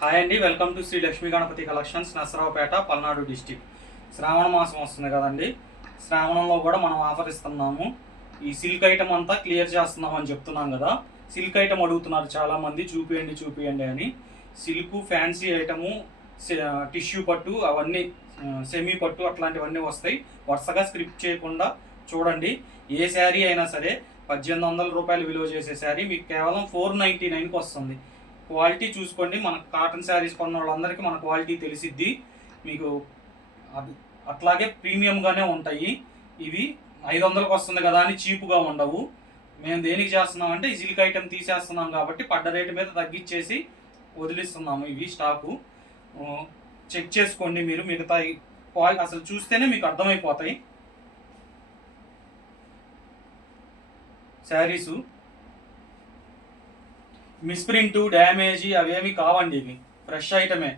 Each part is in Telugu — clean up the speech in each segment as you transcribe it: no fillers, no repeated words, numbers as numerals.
హాయ్ అండి, welcome to Shri Lakshmi Ganapati collections, Narasaraopet, Palnadu district. Shravana మాసం వస్తుంది కదండి. శ్రావణంలో కూడా మనం ఆఫర్ ఇస్తున్నాము. ఈ సిల్క్ ఐటమ్ అంతా క్లియర్ చేస్తున్నామని చెప్తున్నాం కదా. సిల్క్ ఐటమ్ అడుగుతున్నారు చాలామంది, చూపియండి అని. సిల్క్ ఫ్యాన్సీ ఐటము, టిష్యూ పట్టు, అవన్నీ సెమీ పట్టు అట్లాంటివన్నీ వస్తాయి. వరుసగా స్క్రిప్ట్ చేయకుండా చూడండి. ఏ శారీ అయినా సరే 1800 రూపాయలు విలువ చేసే శారీ మీకు కేవలం 499కి వస్తుంది. క్వాలిటీ చూసుకోండి. మన కాటన్ శారీస్ కొన్న వాళ్ళందరికీ మన క్వాలిటీ తెలిసిద్ది మీకు. అట్లాగే ప్రీమియంగానే ఉంటాయి. ఇవి 500కి వస్తుంది కదా అని చీప్గా ఉండవు. మేము దేనికి చేస్తున్నామంటే ఈ సిల్క్ ఐటమ్ తీసేస్తున్నాం కాబట్టి పడ్డ రేటు మీద తగ్గించేసి వదిలిస్తున్నాము. ఇవి స్టాకు చెక్ చేసుకోండి మీరు. మిగతా క్వాలిటీ అసలు చూస్తేనే మీకు అర్థమైపోతాయి. శారీసు మిస్ప్రింట్, డ్యామేజీ అవేమి కావండి. ఇవి ఫ్రెష్ ఐటమే.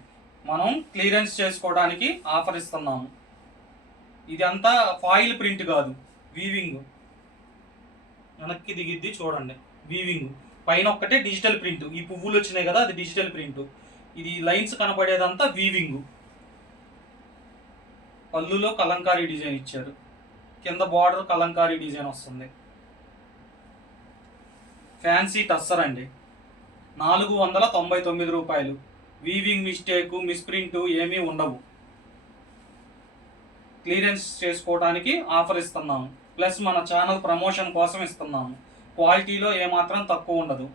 మనం క్లియరెన్స్ చేసుకోవడానికి ఆఫర్ ఇస్తున్నాము. ఇది అంతా ఫాయిల్ ప్రింట్ కాదు, వీవింగ్. వెనక్కి దిగిద్ది చూడండి, వీవింగ్. పైన ఒక్కటే డిజిటల్ ప్రింట్. ఈ పువ్వులు వచ్చినాయి కదా, అది డిజిటల్ ప్రింట్. ఇది లైన్స్ కనపడేదంతా వీవింగ్. పళ్ళులో కలంకారీ డిజైన్ ఇచ్చారు, కింద బార్డర్ కలంకారీ డిజైన్ వస్తుంది. ఫ్యాన్సీ టస్సర్ అండి, 499 రూపాయలు. వీవింగ్ మిస్టేకు, మిస్ప్రింట్ ఏమీ ఉండవు. క్లియరెన్స్ చేసుకోవడానికి ఆఫర్ ఇస్తున్నాము. ప్లస్ మన ఛానల్ ప్రమోషన్ కోసం ఇస్తున్నాము. క్వాలిటీలో ఏమాత్రం తక్కువ ఉండదు.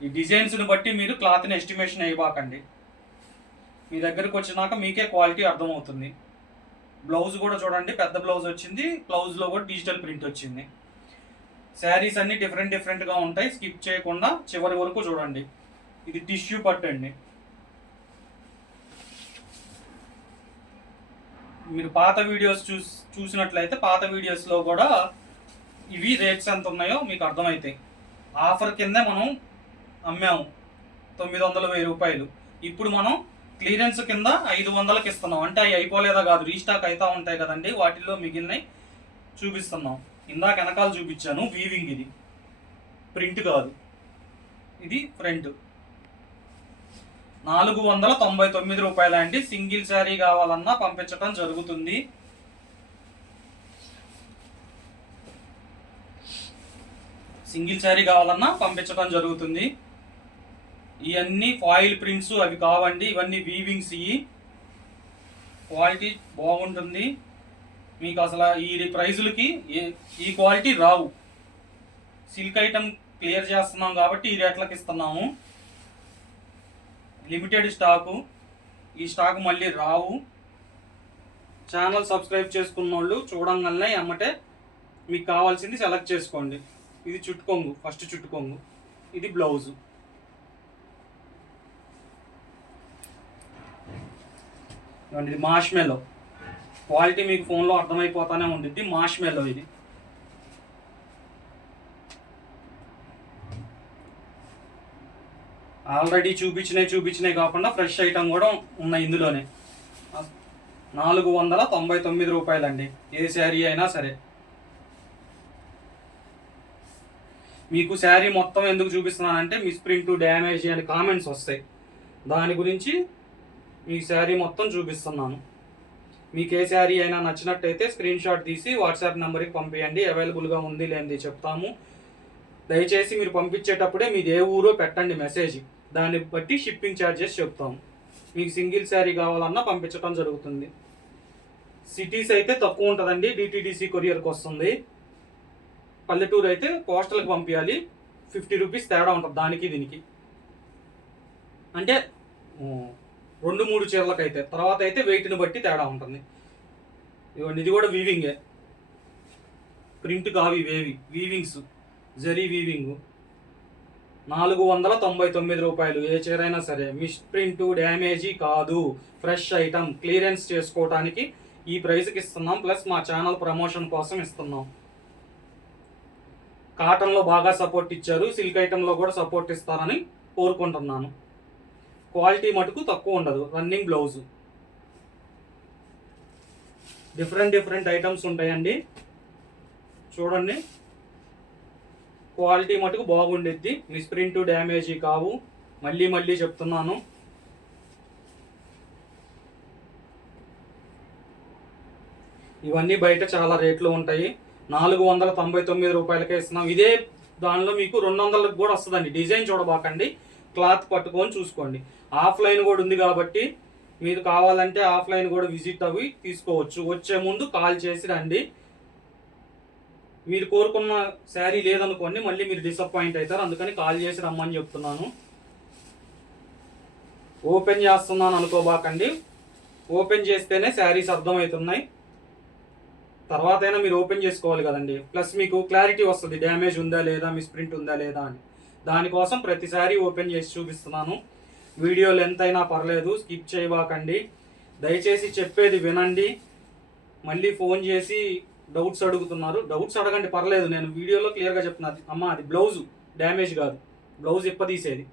ఈ డిజైన్స్ని బట్టి మీరు క్లాత్ని ఎస్టిమేషన్ వేయబాకండి. మీ దగ్గరకు వచ్చినాక మీకే క్వాలిటీ అర్థమవుతుంది. బ్లౌజ్ కూడా చూడండి, పెద్ద బ్లౌజ్ వచ్చింది. బ్లౌజ్లో కూడా డిజిటల్ ప్రింట్ వచ్చింది. శారీస్ అన్ని డిఫరెంట్గా ఉంటాయి. స్కిప్ చేయకుండా చివరి వరకు చూడండి. ఇది టిష్యూ పట్టు అండి. మీరు పాత వీడియోస్ చూసినట్లయితే పాత వీడియోస్లో కూడా ఇవి రేట్స్ ఎంత ఉన్నాయో మీకు అర్థమవుతాయి. ఆఫర్ కిందే మనం అమ్మాము 900 రూపాయలు. ఇప్పుడు మనం క్లియరెన్స్ కింద 500కి ఇస్తున్నాం. అంటే అవి అయిపోలేదా కాదు, రీస్టాక్ అవుతా ఉంటాయి కదండి, వాటిల్లో మిగిలినవి చూపిస్తున్నాం. ఇందాక వెనకాల చూపించాను, వీవింగ్. ఇది ప్రింట్ కాదు, ఇది ఫ్రంట్. 499 రూపాయలు అండి. సింగిల్ శారీ కావాలన్నా పంపించడం జరుగుతుంది. ఇవన్నీ ఫాయిల్ ప్రింట్స్ అవి కావండి, ఇవన్నీ వీవింగ్స్. ఇవి క్వాలిటీ బాగుంటుంది మీకు. అసలు ఈ ప్రైజులకి ఈ క్వాలిటీ రావు. సిల్క్ ఐటమ్ క్లియర్ చేస్తున్నాం కాబట్టి ఈ రేట్లకి ఇస్తున్నాము. Limited stock. ఈ స్టాక్ మళ్ళీ రావు. ఛానల్ సబ్స్క్రైబ్ చేసుకున్న వాళ్ళు చూడంగానే అమ్మటే మీకు కావాల్సింది సెలెక్ట్ చేసుకోండి. ఇది చుట్టుకొంగు, ఫస్ట్ చుట్టుకొంగు. ఇది బ్లౌజు. ఇది మార్ష్మెల్లో. క్వాలిటీ మీకు ఫోన్లో అర్థమైపోతానే ఉండిద్ది. మార్ష్మెల్లో ఇది. ఆల్రెడీ చూపించినాయి కాకుండా ఫ్రెష్ ఐటమ్ కూడా ఉన్నాయి ఇందులోనే. 499 రూపాయలండి. ఏ శారీ అయినా సరే. మీకు శారీ మొత్తం ఎందుకు చూపిస్తున్నానంటే మిస్ప్రింట్, డ్యామేజ్ అని కామెంట్స్ వస్తాయి. దాని గురించి మీ శారీ మొత్తం చూపిస్తున్నాను. మీకు ఏ శారీ అయినా నచ్చినట్టయితే స్క్రీన్ షాట్ తీసి వాట్సాప్ నెంబర్కి పంపించండి. అవైలబుల్గా ఉంది లేనిది చెప్తాము. దయచేసి మీరు పంపించేటప్పుడే మీది ఏ ఊరో పెట్టండి మెసేజ్. దాన్ని బట్టి షిప్పింగ్ ఛార్జెస్ చెప్తాము. మీకు సింగిల్ శారీ కావాలన్నా పంపించడం జరుగుతుంది. సిటీస్ అయితే తక్కువ ఉంటుందండి, డిటీడీసీ కొరియర్కి వస్తుంది. పల్లెటూరు అయితే పోస్టల్కి పంపించాలి. 50 రూపీస్ తేడా ఉంటుంది దానికి దీనికి. అంటే 2-3 చీరలకు అయితే, తర్వాత అయితే వెయిట్ని బట్టి తేడా ఉంటుంది. ఇవ్వండి, ఇది కూడా వీవింగే. ప్రింట్ కావి, వీవింగ్స్, జరీ వీవింగ్. 499 రూపాయలు. ఏ చీర అయినా సరే. మిస్ ప్రింట్, డ్యామేజీ కాదు, ఫ్రెష్ ఐటమ్. క్లియరెన్స్ చేసుకోవడానికి ఈ ప్రైస్కి ఇస్తున్నాం. ప్లస్ మా ఛానల్ ప్రమోషన్ కోసం ఇస్తున్నాం. కాటన్లో బాగా సపోర్ట్ ఇచ్చారు, సిల్క్ ఐటంలో కూడా సపోర్ట్ ఇస్తారని కోరుకుంటున్నాను. క్వాలిటీ మటుకు తక్కువ ఉండదు. Running blouse. డిఫరెంట్ ఐటమ్స్ ఉంటాయండి, చూడండి. క్వాలిటీ మటుకు బాగుండిద్ది. మిస్ప్రింట్, డ్యామేజీ కావు. మళ్ళీ మళ్ళీ చెప్తున్నాను. ఇవన్నీ బయట చాలా రేట్లు ఉంటాయి. 499 రూపాయలకే ఇస్తున్నాం. ఇదే దానిలో మీకు 200లకు కూడా వస్తుందండి. డిజైన్ చూడబాకండి, క్లాత్ పట్టుకొని చూసుకోండి. ఆఫ్లైన్ కూడా ఉంది కాబట్టి మీరు కావాలంటే ఆఫ్లైన్ కూడా విజిట్ అవి తీసుకోవచ్చు. వచ్చే ముందు కాల్ చేసి రండి. మీరు కోరుకున్న శారీ లేదనుకోండి, మళ్ళీ మీరు డిసప్పాయింట్ అవుతారు. అందుకని కాల్ చేసి రమ్మని చెప్తున్నాను. ఓపెన్ చేస్తున్నాను అనుకోబాకండి. ఓపెన్ చేస్తేనే శారీస్ అర్థమవుతున్నాయి. తర్వాత అయినా మీరు ఓపెన్ చేసుకోవాలి కదండి. ప్లస్ మీకు క్లారిటీ వస్తుంది, డ్యామేజ్ ఉందా లేదా, మిస్ప్రింట్ ఉందా లేదా అని. దానికోసం ప్రతిసారి ఓపెన్ చేసి చూపిస్తున్నాను. వీడియో లెంత్ అయినా పర్లేదు, స్కిప్ చేయబాకండి. దయచేసి చెప్పేది వినండి. మళ్ళీ ఫోన్ చేసి డౌట్స్ అడుగుతున్నారు. డౌట్స్ అడగండి, పర్లేదు. నేను వీడియోలో క్లియర్గా చెప్తున్నాను. అమ్మ, అది బ్లౌజ్ డ్యామేజ్ కాదు, బ్లౌజ్ ఇప్పదీసేది.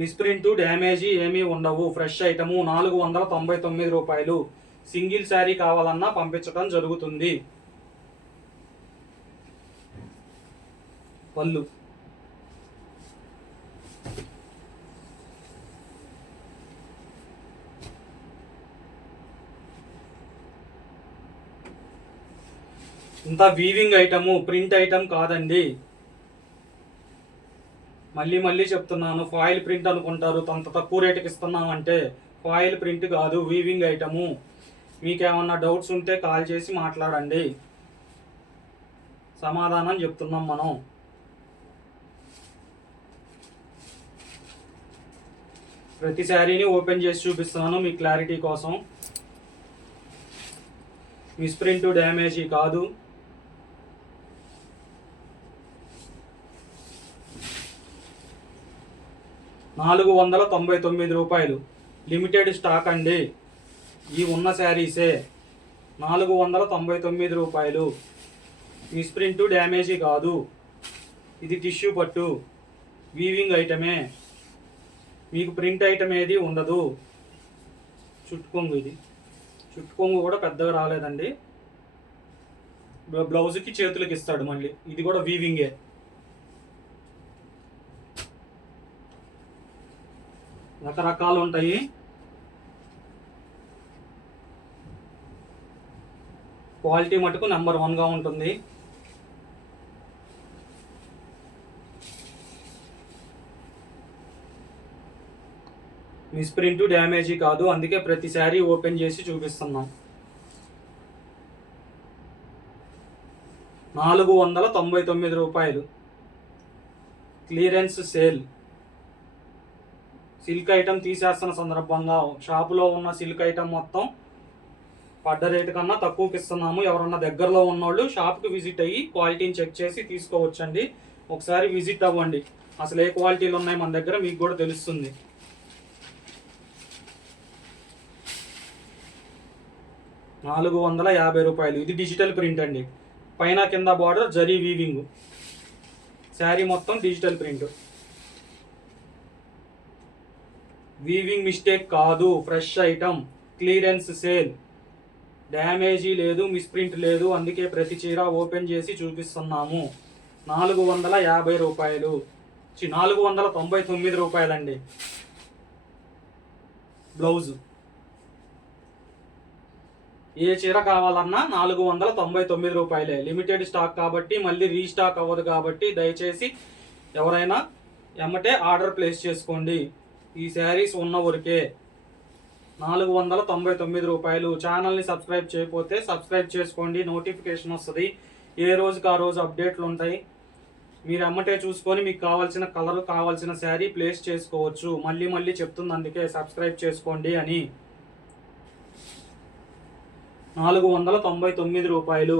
మిస్ప్రింట్ డ్యామేజీ ఏమీ ఉండవు. ఫ్రెష్ ఐటము 499 రూపాయలు. సింగిల్ శారీ కావాలన్నా పంపించడం జరుగుతుంది. పళ్ళు ఇంత వీవింగ్ ఐటము, ప్రింట్ ఐటమ్ కాదండి. మళ్ళీ మళ్ళీ చెప్తున్నాను, ఫాయిల్ ప్రింట్ అనుకుంటారు. అంత తక్కువ రేటుకి ఇస్తున్నామంటే ఫాయిల్ ప్రింట్ కాదు, వీవింగ్ ఐటము. మీకేమన్నా డౌట్స్ ఉంటే కాల్ చేసి మాట్లాడండి, సమాధానం చెప్తున్నాం మనం. ప్రతి శారీని ఓపెన్ చేసి చూపిస్తున్నాను మీ క్లారిటీ కోసం. మిస్ప్రింట్ డ్యామేజీ కాదు. ₹499 లిమిటెడ్ స్టాక్ అండి. ఈ ఉన్న శారీసే 499 రూపాయలు. మిస్ప్రింట్ డ్యామేజీ కాదు. ఇది టిష్యూ పట్టు, వీవింగ్ ఐటమే. మీకు ప్రింట్ ఐటమ్ ఏది ఉండదు. చుట్టుకొంగు, ఇది చుట్టుకొంగు కూడా పెద్దగా రాలేదండి. బ్లౌజ్కి చేతులకి ఇస్తాడు మళ్ళీ. ఇది కూడా వీవింగే. రకరకాలు ఉంటాయి. క్వాలిటీ మటుకు నెంబర్ 1గా ఉంటుంది. మిస్ప్రింట్ డ్యామేజీ కాదు, అందుకే ప్రతి శారీ ఓపెన్ చేసి చూపిస్తున్నాం. 499 రూపాయలు. Clearance sale. సిల్క్ ఐటమ్ తీసేస్తున్న సందర్భంగా షాపులో ఉన్న సిల్క్ ఐటమ్ మొత్తం పడ్డ రేటు కన్నా తక్కువకి ఇస్తున్నాము. ఎవరన్నా దగ్గరలో ఉన్నోళ్ళు షాప్కి విజిట్ అయ్యి క్వాలిటీని చెక్ చేసి తీసుకోవచ్చండి. ఒకసారి విజిట్ అవ్వండి, అసలు ఏ క్వాలిటీలు ఉన్నాయి మన దగ్గర మీకు కూడా తెలుస్తుంది. ₹450. ఇది డిజిటల్ ప్రింట్ అండి. పైన కింద బార్డర్ జరీ వీవింగ్. శారీ మొత్తం డిజిటల్ ప్రింట్. వీవింగ్ మిస్టేక్ కాదు, fresh item. Clearance sale. Damage లేదు, మిస్ప్రింట్ లేదు. అందుకే ప్రతి చీర ఓపెన్ చేసి చూపిస్తున్నాము. ₹450. 499 రూపాయలండి. బ్లౌజ్ ఏ చీర కావాలన్నా 499 రూపాయలే. లిమిటెడ్ స్టాక్ కాబట్టి మళ్ళీ రీస్టాక్ అవ్వదు కాబట్టి దయచేసి ఎవరైనా ఎమ్మటే ఆర్డర్ ప్లేస్ చేసుకోండి. ఈ శారీస్ ఉన్న వరకే. 499 రూపాయలు. ఛానల్ని సబ్స్క్రైబ్ చేయకపోతే సబ్స్క్రైబ్ చేసుకోండి, నోటిఫికేషన్ వస్తుంది. ఏ రోజుకి ఆ రోజు అప్డేట్లు ఉంటాయి. మీరు ఎమ్మటే చూసుకొని మీకు కావాల్సిన కలర్, కావాల్సిన శారీ ప్లేస్ చేసుకోవచ్చు. మళ్ళీ మళ్ళీ చెప్తుంది అందుకే సబ్స్క్రైబ్ చేసుకోండి అని. 499 రూపాయలు.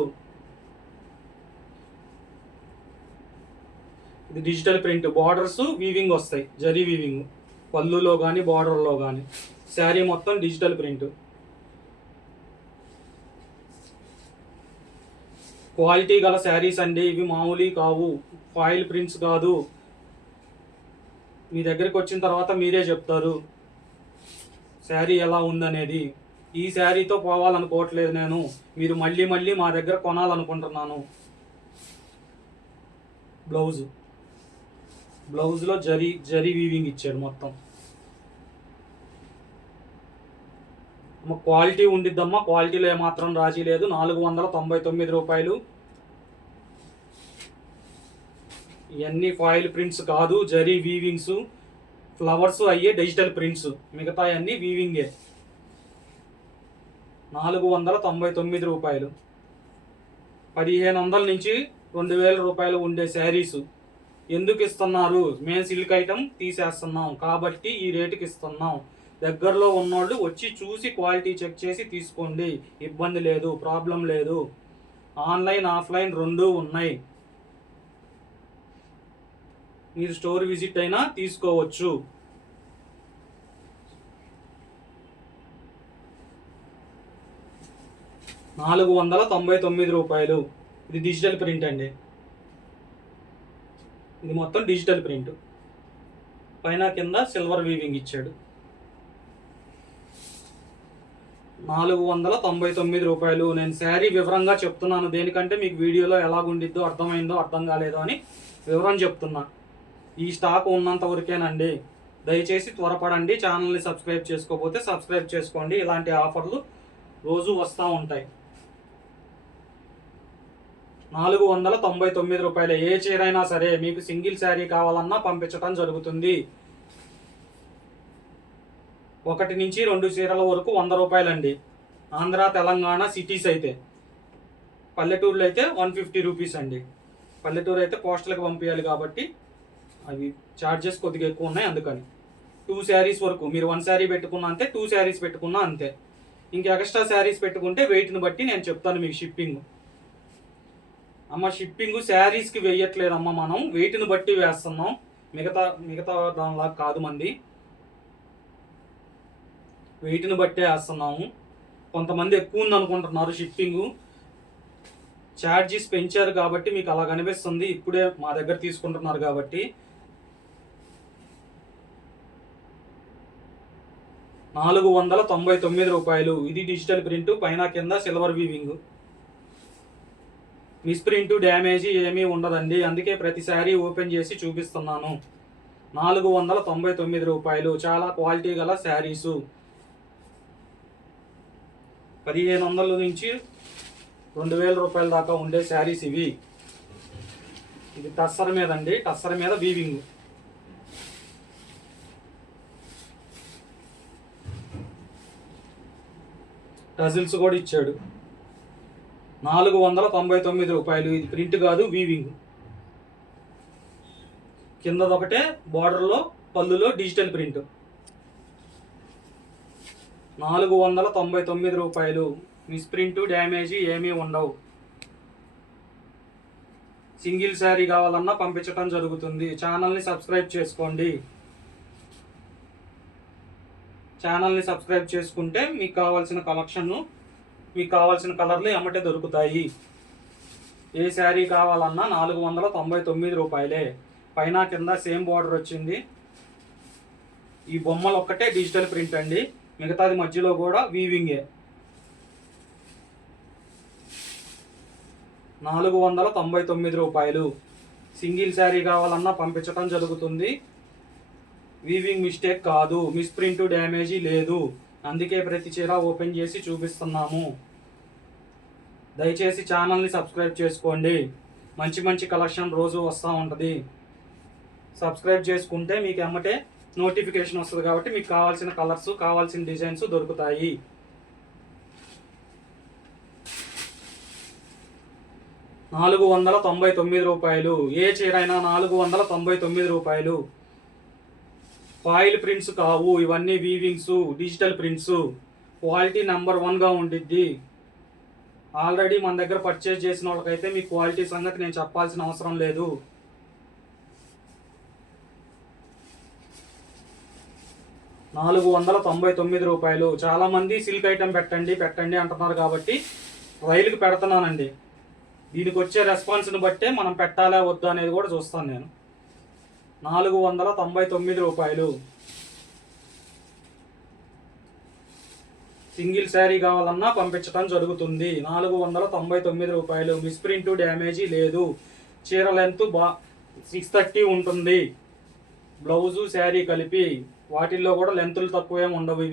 ఇది డిజిటల్ ప్రింట్. బార్డర్స్ వీవింగ్ వస్తాయి, జరీ వీవింగ్. పళ్ళులో కానీ బార్డర్లో కానీ. శారీ మొత్తం డిజిటల్ ప్రింట్. క్వాలిటీ గల శారీస్ అండి ఇవి, మామూలు కావు. ఫాయిల్ ప్రింట్స్ కాదు. మీ దగ్గరికి వచ్చిన తర్వాత మీరే చెప్తారు శారీ ఎలా ఉందనేది. ఈ శారీతో పోవాలనుకోవట్లేదు నేను, మీరు మళ్ళీ మళ్ళీ మా దగ్గర కొనాలనుకుంటున్నాను. బ్లౌజ్ బ్లౌజ్లో జరీ జరీ వీవింగ్ ఇచ్చాడు మొత్తం. క్వాలిటీ ఉండిద్దమ్మా, క్వాలిటీలో ఏమాత్రం రాజీ లేదు. 499 రూపాయలు. ఇవన్నీ ఫాయిల్ ప్రింట్స్ కాదు, జరీ వీవింగ్స్, ఫ్లవర్స్ అయ్యే డిజిటల్ ప్రింట్స్, మిగతా అన్నీ వీవింగే. 499 రూపాయలు. 1500 నుంచి 2000 రూపాయలు ఉండే శారీస్ ఎందుకు ఇస్తున్నారు? మేము సిల్క్ ఐటమ్ తీసేస్తున్నాం కాబట్టి ఈ రేటుకి ఇస్తున్నాం. దగ్గరలో ఉన్నోళ్ళు వచ్చి చూసి క్వాలిటీ చెక్ చేసి తీసుకోండి, ఇబ్బంది లేదు, ప్రాబ్లం లేదు. ఆన్లైన్ ఆఫ్లైన్ రెండూ ఉన్నాయి. మీరు స్టోర్ విజిట్ అయినా తీసుకోవచ్చు. ₹499. ఇది డిజిటల్ ప్రింట్ అండి. ఇది మొత్తం డిజిటల్ ప్రింట్, పైన కింద సిల్వర్ వీవింగ్ ఇచ్చాడు. ₹499. నేను శారీ వివరంగా చెప్తున్నాను, దేనికంటే మీకు వీడియోలో ఎలాగుండిద్దో అర్థమైందో అర్థం కాలేదో అని వివరం చెప్తున్నా. ఈ స్టాక్ ఉన్నంత వరకేనండి. దయచేసి త్వరపడండి. ఛానల్ని సబ్స్క్రైబ్ చేసుకోకపోతే సబ్స్క్రైబ్ చేసుకోండి. ఇలాంటి ఆఫర్లు రోజు వస్తూ ఉంటాయి. ₹499. ఏ చీర అయినా సరే మీకు సింగిల్ శారీ కావాలన్నా పంపించడం జరుగుతుంది. 1 నుంచి 2 చీరల వరకు ₹100 అండి. ఆంధ్ర తెలంగాణ సిటీస్ అయితే. పల్లెటూరులో అయితే ₹150 అండి. పల్లెటూరు అయితే పోస్టల్కి పంపించాలి కాబట్టి అవి ఛార్జెస్ కొద్దిగా ఎక్కువ ఉన్నాయి, అందుకని. 2 శారీస్ వరకు మీరు 1 శారీ పెట్టుకున్నా అంతే, 2 శారీస్ పెట్టుకున్నా అంతే. ఇంకా ఎక్స్ట్రా శారీస్ పెట్టుకుంటే వెయిట్ని బట్టి నేను చెప్తాను మీకు షిప్పింగ్. అమ్మ షిప్పింగ్ శారీస్కి వేయట్లేదమ్మా, మనం వెయిట్ని బట్టి వేస్తున్నాం. మిగతా దానిలాగా కాదు, మంది వెయిట్ని బట్టే వేస్తున్నాము. కొంతమంది ఎక్కువ ఉంది అనుకుంటున్నారు షిప్పింగ్. ఛార్జెస్ పెంచారు కాబట్టి మీకు అలా కనిపిస్తుంది, ఇప్పుడే మా దగ్గర తీసుకుంటున్నారు కాబట్టి. ₹499. ఇది డిజిటల్ ప్రింట్, పైన కింద సిల్వర్ వీవింగ్. మిస్ప్రింట్ డ్యామేజీ ఏమీ ఉండదండి, అందుకే ప్రతిసారి ఓపెన్ చేసి చూపిస్తున్నాను. ₹499. చాలా క్వాలిటీ గల శారీసు. 1500 నుంచి 2000 రూపాయల దాకా ఉండే శారీస్ ఇవి. ఇది టస్సర్ మీద అండి, టస్సర్ మీద వీవింగ్. టజిల్స్ కూడా ఇచ్చాడు. ₹499. ఇది ప్రింట్ కాదు, వీవింగ్. కిందదొకటే బార్డర్లో పళ్ళులో డిజిటల్ ప్రింట్. ₹499. మిస్ప్రింట్ డ్యామేజీ ఏమీ ఉండవు. సింగిల్ శారీ కావాలన్నా పంపించడం జరుగుతుంది. ఛానల్ని సబ్స్క్రైబ్ చేసుకోండి. ఛానల్ని సబ్స్క్రైబ్ చేసుకుంటే మీకు కావాల్సిన కలెక్షన్ను, మీకు కావాల్సిన కలర్లు ఎమ్మటే దొరుకుతాయి. ఏ శారీ కావాలన్నా ₹499. పైన కింద సేమ్ బార్డర్ వచ్చింది. ఈ బొమ్మలు ఒక్కటే డిజిటల్ ప్రింట్ అండి, మిగతాది మధ్యలో కూడా వీవింగే. ₹499. సింగిల్ శారీ కావాలన్నా పంపించడం జరుగుతుంది. వీవింగ్ మిస్టేక్ కాదు, మిస్ప్రింట్ డ్యామేజీ లేదు, అందుకే ప్రతి చీర ఓపెన్ చేసి చూపిస్తున్నాము. దయచేసి ఛానల్ని సబ్స్క్రైబ్ చేసుకోండి. మంచి మంచి కలెక్షన్ రోజు వస్తూ ఉంటుంది. సబ్స్క్రైబ్ చేసుకుంటే మీకు ఎమ్మటే నోటిఫికేషన్ వస్తుంది కాబట్టి మీకు కావాల్సిన కలర్స్, కావాల్సిన డిజైన్స్ దొరుకుతాయి. ₹499. ఏ చీర అయినా ₹499. ఫాయిల్ ప్రింట్స్ కావు, ఇవన్నీ వీవింగ్స్, డిజిటల్ ప్రింట్స్. క్వాలిటీ నెంబర్ 1గా ఉండిద్ది. ఆల్రెడీ మన దగ్గర పర్చేజ్ చేసిన వాళ్ళకైతే మీ క్వాలిటీ సంగతి నేను చెప్పాల్సిన అవసరం లేదు. ₹499. చాలామంది సిల్క్ ఐటమ్ పెట్టండి అంటున్నారు కాబట్టి రైలుకి పెడుతున్నానండి. దీనికి వచ్చే రెస్పాన్స్ని బట్టే మనం పెట్టాలా వద్దా అనేది కూడా చూస్తాను నేను. ₹499. సింగిల్ శారీ కావాలన్నా పంపించడం జరుగుతుంది. ₹499. మిస్ప్రింట్ డ్యామేజీ లేదు. చీర లెంత్ 630 ఉంటుంది. బ్లౌజు శారీ కలిపి, వాటిల్లో కూడా లెంతులు తక్కువేం ఉండవు.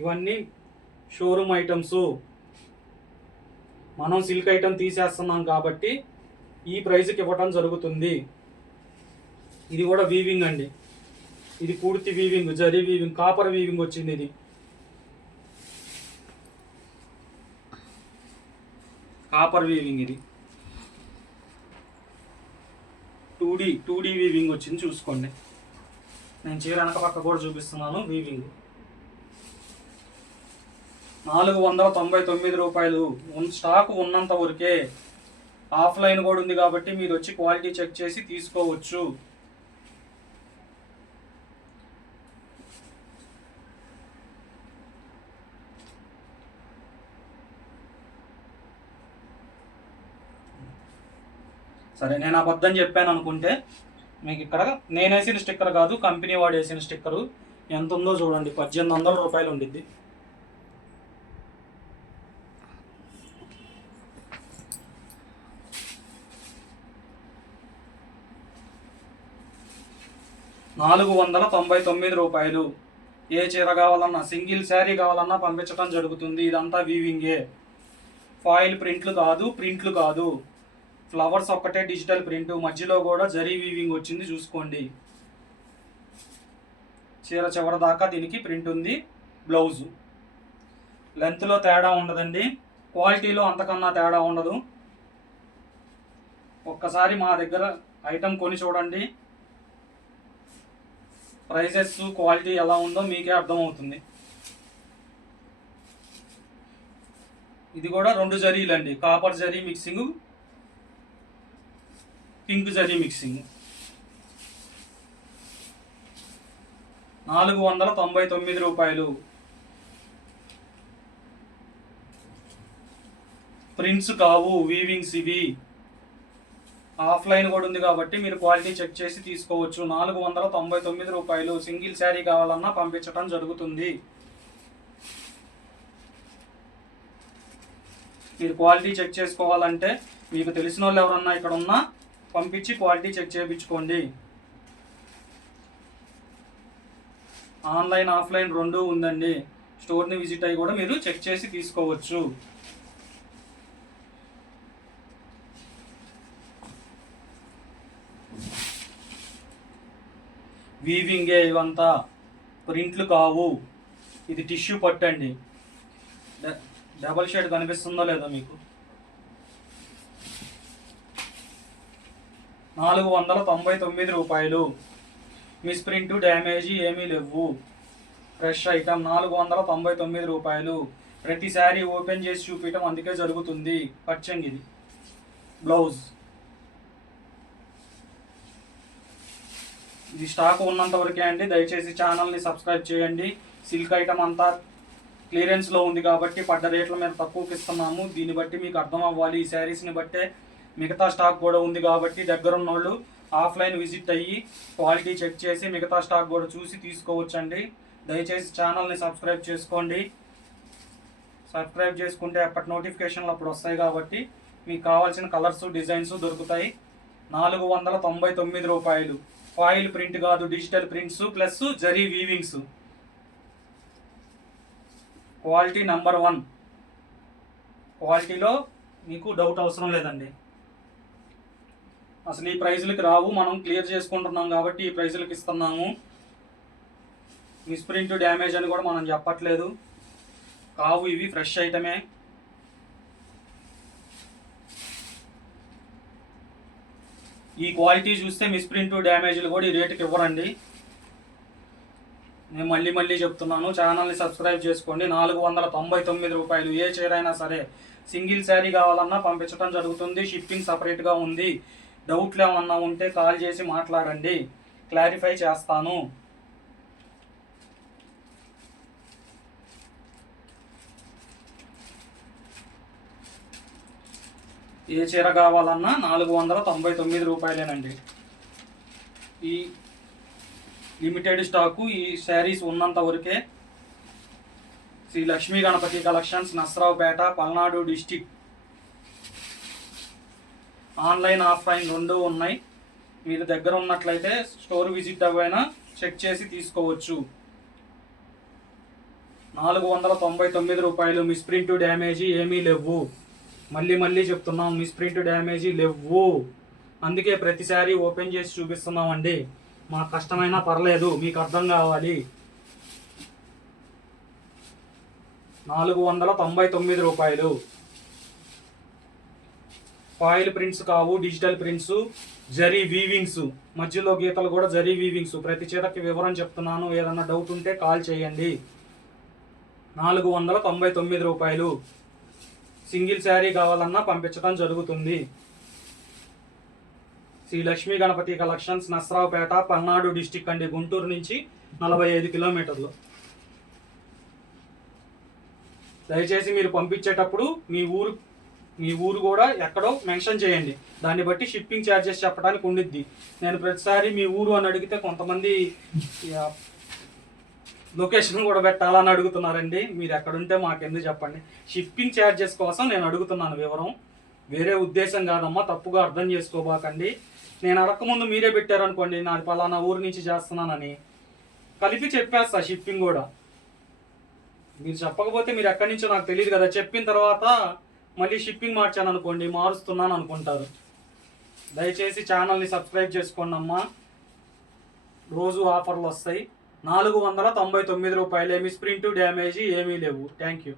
ఇవన్నీ షోరూమ్ ఐటమ్స్. మనం సిల్క్ ఐటమ్ తీసేస్తున్నాం కాబట్టి ఈ ప్రైస్కి ఇవ్వటం జరుగుతుంది. ఇది కూడా వీవింగ్ అండి, ఇది పూర్తి weaving, zari weaving, copper weaving వచ్చింది. ఇది కాపర్ వీవింగ్, ఇది 2D వీవింగ్ వచ్చింది. చూసుకోండి, నేను చీర వెనక పక్క కూడా చూపిస్తున్నాను. వీవింగ్ 499 రూపాయలు. స్టాక్ ఉన్నంత వరకే. ఆఫ్లైన్ కూడా ఉంది కాబట్టి మీరు వచ్చి క్వాలిటీ చెక్ చేసి తీసుకోవచ్చు. సరే, నేను అబద్ధం చెప్పాను అనుకుంటే మీకు ఇక్కడ నేను వేసిన స్టిక్కర్ కాదు, కంపెనీ వాడు వేసిన స్టిక్కరు. ఎంత ఉందో చూడండి, 1800 రూపాయలు ఉండిద్ది. ₹499. ఏ చీర కావాలన్నా, సింగిల్ శారీ కావాలన్నా పంపించడం జరుగుతుంది. ఇదంతా వీవింగే, ఫాయిల్ ప్రింట్లు కాదు. ఫ్లవర్స్ ఒక్కటే డిజిటల్ ప్రింట్, మధ్యలో కూడా జరీ వీవింగ్ వచ్చింది. చూసుకోండి, చీర చివరి దాకా దీనికి ప్రింట్ ఉంది. బ్లౌజు లెంత్లో తేడా ఉండదండి, క్వాలిటీలో అంతకన్నా తేడా ఉండదు. ఒక్కసారి మా దగ్గర ఐటమ్ కొని చూడండి, ప్రైసెస్ క్వాలిటీ ఎలా ఉందో మీకే అర్థమవుతుంది. ఇది కూడా 2 జరీలండి, copper zari mixing, pink zari mixing. 499 రూపాయలు. ప్రింట్స్ కావు, వీవింగ్స్ ఇవి. ఆఫ్లైన్ కూడా ఉంది కాబట్టి మీరు క్వాలిటీ చెక్ చేసి తీసుకోవచ్చు. 499 రూపాయలు. సింగిల్ శారీ కావాలన్నా పంపించడం జరుగుతుంది. మీరు క్వాలిటీ చెక్ చేసుకోవాలంటే మీకు తెలిసిన వాళ్ళు ఎవరన్నా ఇక్కడ ఉన్నా పంపించి క్వాలిటీ చెక్ చేయించుకోండి. ఆన్లైన్ ఆఫ్లైన్ 2 ఉందండి. స్టోర్ని విజిట్ అయ్యి కూడా మీరు చెక్ చేసి తీసుకోవచ్చు. వీవింగే ఇవంతా, ప్రింట్లు కావు. ఇది టిష్యూ పట్టండి. డబల్ షేడ్ కనిపిస్తుందో లేదో మీకు. 499 రూపాయలు. మిస్ ప్రింట్ డ్యామేజీ ఏమీ లేవు, ఫ్రెష్ ఐటమ్. 499 రూపాయలు. ప్రతి శారీ ఓపెన్ చేసి చూపించడం అందుకే జరుగుతుంది. పచ్చంగి ఇది బ్లౌజ్. ఇది స్టాక్ ఉన్నంత వరకే అండి. దయచేసి ఛానల్ని సబ్స్క్రైబ్ చేయండి. సిల్క్ ఐటమ్ అంతా క్లియరెన్స్లో ఉంది కాబట్టి పడ్డ రేట్ల మీద తక్కువకి ఇస్తున్నాము. దీన్ని బట్టి మీకు అర్థం అవ్వాలి. ఈ శారీస్ని బట్టే మిగతా స్టాక్ కూడా ఉంది కాబట్టి దగ్గరున్న వాళ్ళు ఆఫ్లైన్ విజిట్ అయ్యి క్వాలిటీ చెక్ చేసి మిగతా స్టాక్ కూడా చూసి తీసుకోవచ్చండి. దయచేసి ఛానల్ని సబ్స్క్రైబ్ చేసుకోండి. సబ్స్క్రైబ్ చేసుకుంటే అప్పటి నోటిఫికేషన్లు అప్పుడు వస్తాయి కాబట్టి మీకు కావాల్సిన కలర్స్ డిజైన్స్ దొరుకుతాయి. 499 రూపాయలు. ఫాయిల్ ప్రింట్ కాదు, digital prints plus zari weavings. Quality number 1. క్వాలిటీలో మీకు డౌట్ అవసరం లేదండి. అసలు ఈ ప్రైజులకి రావు, మనం క్లియర్ చేసుకుంటున్నాం కాబట్టి ఈ ప్రైజులకి ఇస్తున్నాము. మిస్ప్రింట్ డ్యామేజ్ అని కూడా మనం చెప్పట్లేదు. కావు, ఇవి ఫ్రెష్ ఐటమే. ఈ క్వాలిటీ చూస్తే మిస్ప్రింట్ డ్యామేజ్లు కూడా ఈ రేటుకి ఇవ్వరండి. నేను మళ్ళీ చెప్తున్నాను, ఛానల్ని సబ్స్క్రైబ్ చేసుకోండి. 499 రూపాయలు. ఏ చీర అయినా సరే సింగిల్ శారీ కావాలన్నా పంపించడం జరుగుతుంది. షిప్పింగ్ సపరేట్గా ఉంది. డౌట్లు ఏమన్నా ఉంటే కాల్ చేసి మాట్లాడండి, క్లారిఫై చేస్తాను. ఏ చీర కావాలన్నా 499 రూపాయలేనండి. ఈ లిమిటెడ్ స్టాకు, ఈ శారీస్ ఉన్నంత వరకే. Shri Lakshmi Ganapati collections, Narasaraopet, Palnadu district. Online offline 2 ఉన్నాయి. మీరు దగ్గర ఉన్నట్లయితే స్టోర్ విజిట్ అవ్వైనా చెక్ చేసి తీసుకోవచ్చు. 499 రూపాయలు. మిస్ప్రింట్ డ్యామేజీ ఏమీ లేవు. మళ్ళీ చెప్తున్నాం, మిస్ప్రింట్ డ్యామేజీ లేవు. అందుకే ప్రతిసారి ఓపెన్ చేసి చూపిస్తున్నామండి. మాకు కష్టమైనా పర్లేదు, మీకు అర్థం కావాలి. 499 రూపాయలు. ఫాయిల్ ప్రింట్స్ కావు, డిజిటల్ ప్రింట్స్, జరీ వీవింగ్స్, మధ్యలో గీతలు కూడా జరీ వీవింగ్స్. ప్రతి చీరకి వివరం చెప్తున్నాను, ఏదన్నా డౌట్ ఉంటే కాల్ చేయండి. 499 రూపాయలు. సింగిల్ శారీ కావాలన్నా పంపించడం జరుగుతుంది. శ్రీ లక్ష్మీ గణపతి కలెక్షన్స్, నసరావుపేట, పల్నాడు డిస్టిక్ అండి. గుంటూరు నుంచి 45 కిలోమీటర్లు. దయచేసి మీరు పంపించేటప్పుడు మీ ఊరు కూడా ఎక్కడో మెన్షన్ చేయండి. దాన్ని బట్టి షిప్పింగ్ ఛార్జెస్ చెప్పడానికి ఉండిద్ది. నేను ప్రతిసారి మీ ఊరు అని అడిగితే కొంతమంది లొకేషన్ కూడా పెట్టాలని అడుగుతున్నారండి. మీరు ఎక్కడుంటే మాకెందుకు చెప్పండి. షిప్పింగ్ ఛార్జెస్ కోసం నేను అడుగుతున్నాను వివరం, వేరే ఉద్దేశం కాదమ్మా, తప్పుగా అర్థం చేసుకోబాకండి. నేను అడగకముందు మీరే పెట్టారనుకోండి, నాది పలానా ఊరు నుంచి చేస్తున్నానని కలిపి చెప్పేస్తా షిప్పింగ్ కూడా. మీరు చెప్పకపోతే మీరు ఎక్కడి నుంచో నాకు తెలియదు కదా. చెప్పిన తర్వాత మళ్ళీ షిప్పింగ్ మార్చాను అనుకోండి, మారుస్తున్నాను అనుకుంటారు. దయచేసి ఛానల్ని సబ్స్క్రైబ్ చేసుకోండి అమ్మా. రోజు ఆఫర్లు వస్తాయి. 499 రూపాయలే. మిస్ప్రింట్ డ్యామేజీ ఏమీ లేవు. Thank you.